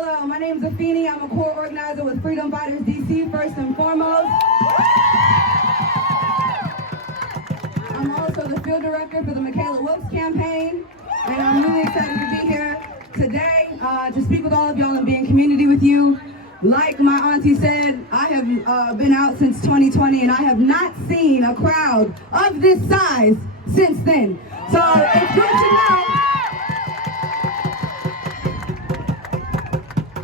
Hello, my name is Afeni. I'm a core organizer with Freedom Fighters DC, first and foremost. I'm also the field director for the Michaela Whoops campaign, and I'm really excited to be here today to speak with all of y'all and be in community with you. Like my auntie said, I have been out since 2020, and I have not seen a crowd of this size since then. So it's good to know.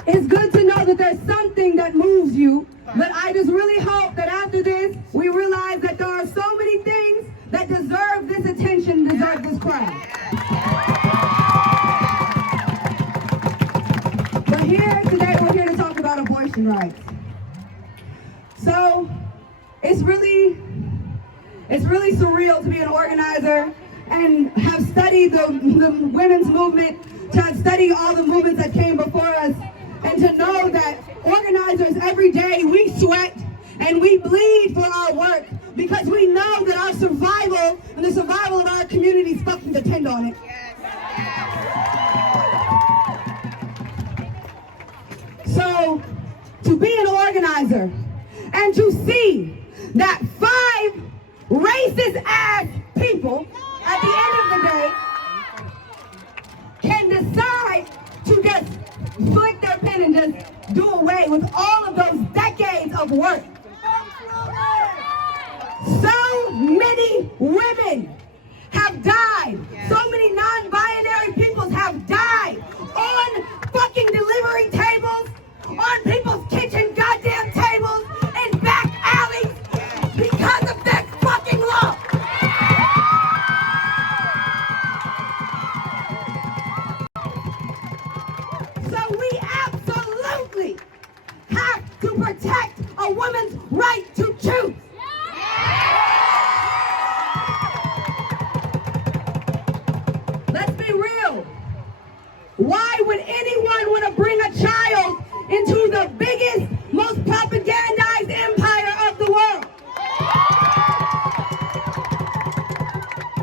It's good to know that there's something that moves you, but I just really hope that after this, we realize that there are so many things that deserve this attention, deserve this crowd. But here today, we're here to talk about abortion rights. So it's really surreal to be an organizer and have studied the women's movement, to have studied all the movements that came before us, and to know that organizers every day, we sweat and we bleed for our work because we know that our survival and the survival of our communities fucking depend on it. So, to be an organizer and to see that 5 racist ass people at the end of the day can decide to just flick their pen and just do away with all of those decades of work. So many women have died. So many non-binary peoples have died on fucking delivery tables, on people's kitchen goddamn tables, and back alleys because of this fucking law. So we absolutely have to protect a woman's right to choose. Let's be real. Why would anyone want to bring a child into the biggest, most propagandized empire of the world?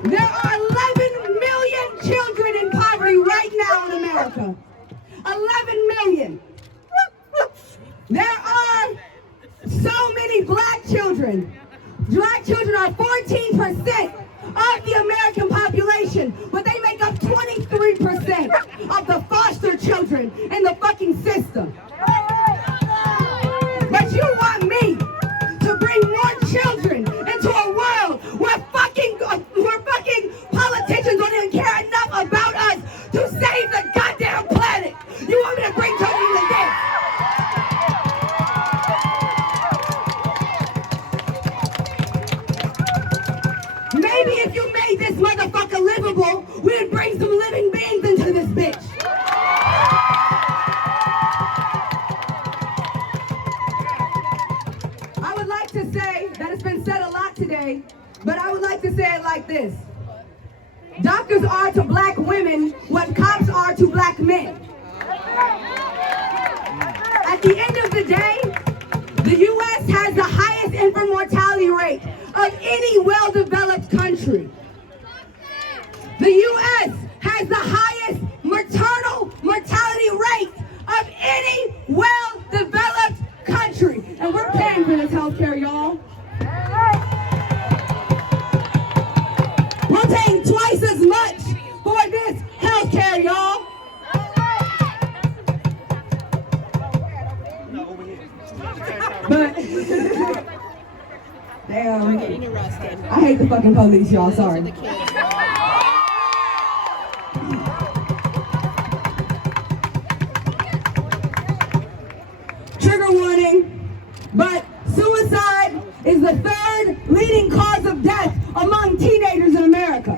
There are 11 million children in poverty right now in America. 11 million. There are so many black children. Black children are 14% of the American population, but they make up 23% of the foster children in the fucking system. But you want me to bring more children into a world where fucking politicians don't even care enough about us to save the goddamn planet. You want me to bring children like this? Maybe if you made this motherfucker livable, we'd bring some living beings into this bitch. I would like to say that it's been said a lot today, but I would like to say it like this. Doctors are to black women what cops are to black men. At the end of the day, the U.S. has the highest infant mortality rate of any well-developed country. The U.S. has the highest maternal mortality rate of any well-developed country. And we're paying for this health care, y'all. We're paying twice as much for this health care, y'all. But damn, I hate the fucking police, y'all. Sorry. Trigger warning, but suicide is the 3rd leading cause of death among teenagers in America.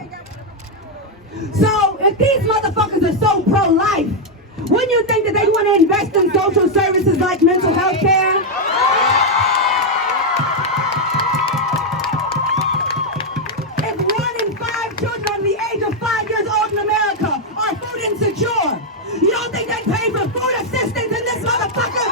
So if these motherfuckers are so pro-life, wouldn't you think that they want to invest in social services like mental health care? If 1 in 5 children under the age of 5 years old in America are food insecure, you don't think they pay for food assistance in this motherfucker?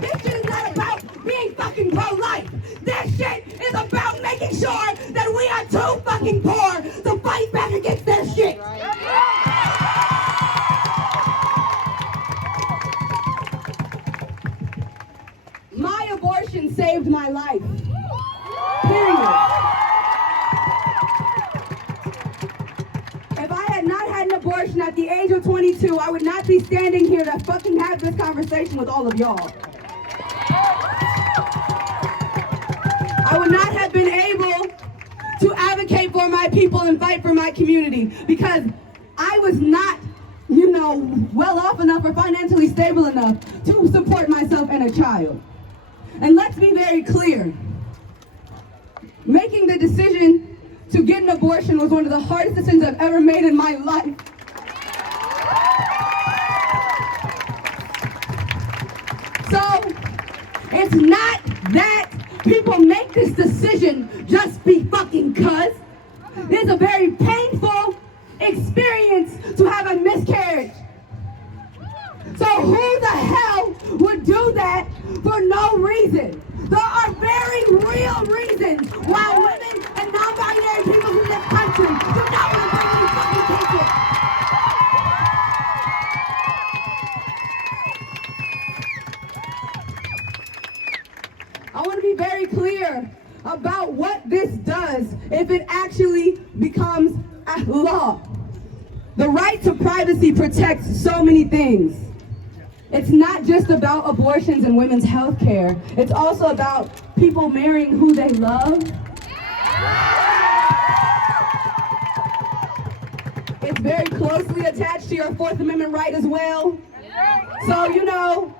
This shit is not about being fucking pro-life. This shit is about making sure that we are too fucking poor to fight back against their shit. me to, I would not be standing here to fucking have this conversation with all of y'all. I would not have been able to advocate for my people and fight for my community because I was not, well off enough or financially stable enough to support myself and a child. And let's be very clear. Making the decision to get an abortion was one of the hardest decisions I've ever made in my life. So, it's not that people make this decision just be fucking cuz. It's a very painful experience to have a miscarriage. So who the hell would do that for no reason? There are very real reasons why women and non-binary people in this country do not want to take these fucking cases. I want to be very clear about what this does if it actually becomes a law. The right to privacy protects so many things. It's not just about abortions and women's health care. It's also about people marrying who they love. It's very closely attached to your Fourth Amendment right as well. So,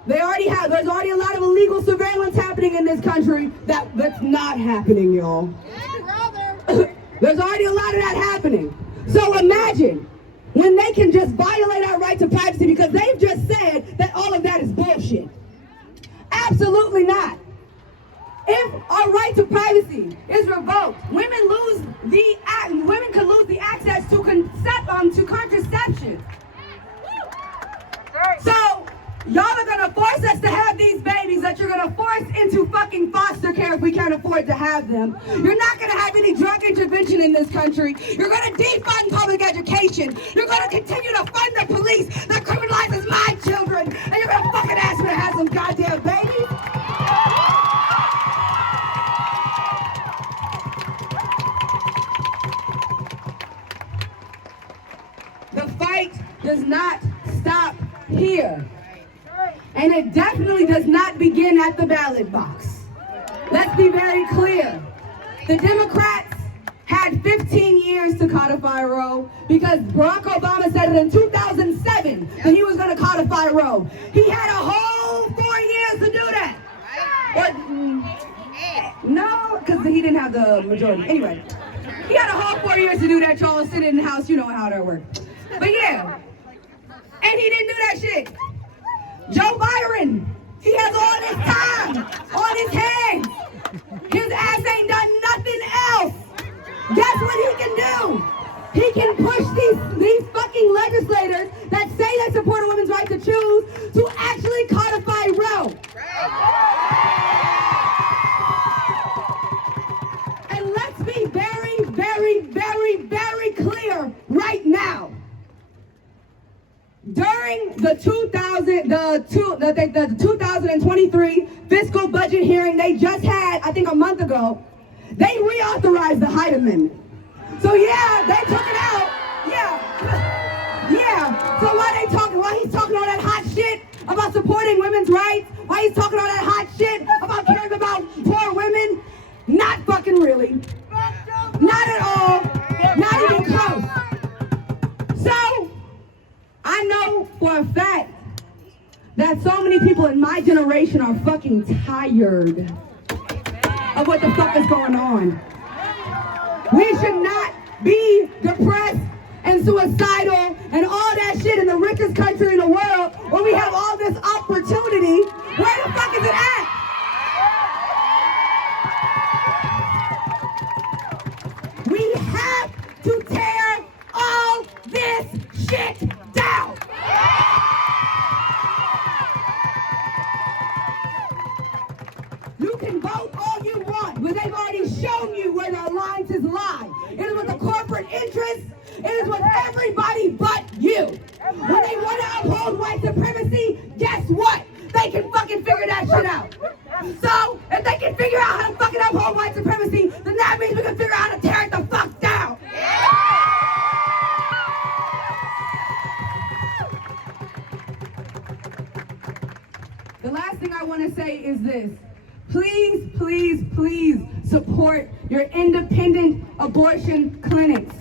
there's already a lot of illegal surveillance happening in this country. That's not happening, y'all. There's already a lot of that happening. So imagine when they can just violate our right to privacy because they've just said that all of that is bullshit. Absolutely not. If our right to privacy is revoked, women can lose the access to contraception. So y'all are gonna force us to have these babies that you're gonna force into fucking foster care if we can't afford to have them. You're not gonna have any drug intervention in this country. You're gonna defund public education. You're gonna continue to fund the police that criminalizes my children. And you're gonna fucking ask me to have some goddamn babies? The fight does not stop here. And it definitely does not begin at the ballot box. Let's be very clear. The Democrats had 15 years to codify Roe because Barack Obama said it in 2007 that he was going to codify Roe. He had a whole 4 years to do that. No, because he didn't have the majority. Anyway, he had a whole 4 years to do that, y'all. Sitting in the House, you know how that works. But yeah, and he didn't do that shit. Joe Byron, he has all this time on his hands. His ass ain't done nothing else. Guess what he can do? He can push these fucking legislators that say they support a woman's right to choose to actually codify Roe. And let's be very, very, very, very clear right now. During the 2023 fiscal budget hearing they just had, I think a month ago, they reauthorized the Hyde Amendment. So yeah, they took it out. Yeah. So why he's talking all that hot shit about supporting women's rights, why he's talking all that hot shit about caring about poor women, not fucking really. Not at all. Not even close. So, I know for a fact that so many people in my generation are fucking tired of what the fuck is going on. We should not be depressed and suicidal and all that shit in the richest country in the world when we have all this opportunity. Where the fuck is it at? We have to tear all this shit down. You can vote all you want, but they've already shown you where the alliances lie. It is with the corporate interests. It is with everybody but you. When they want to uphold white supremacy, guess what? They can fucking figure that shit out. So, if they can figure out how to fucking uphold white supremacy, then that means we can figure out how to tear it the fuck down. support your independent abortion clinics.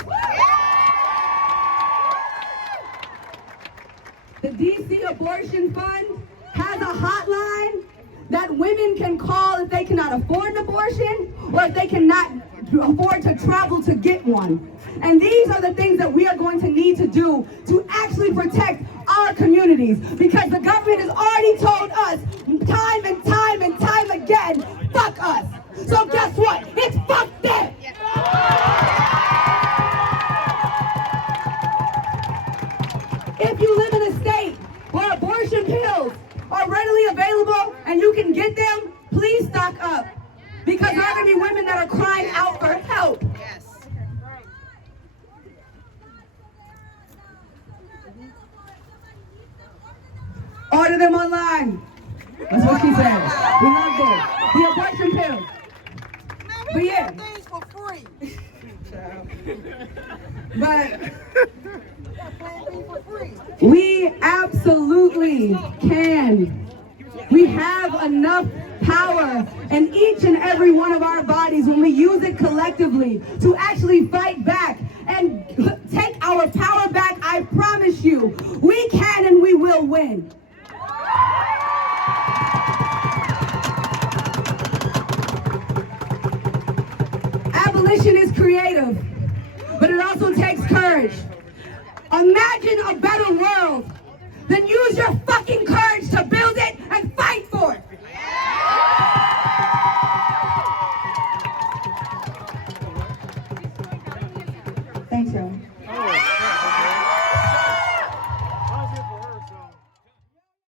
The DC Abortion Fund has a hotline that women can call if they cannot afford an abortion or if they cannot afford to travel to get one. And these are the things that we are going to need to do to actually protect our communities, because the government has already told us time and time and time again, fuck us. So guess what? It's fuck them. If you live in a state where abortion pills are readily available and you can get them, please stock up, because there are going to be women that are crying out for help. Order them online. That's what she said. We love this. The abortion pill. But yeah. Things for free. But we absolutely can. We have enough power in each and every one of our bodies when we use it collectively to actually fight back and take our power back. I promise you, we can and we will win. Abolition is creative, but it also takes courage. Imagine a better world, then use your fucking courage to build it and fight for it. Thanks, y'all.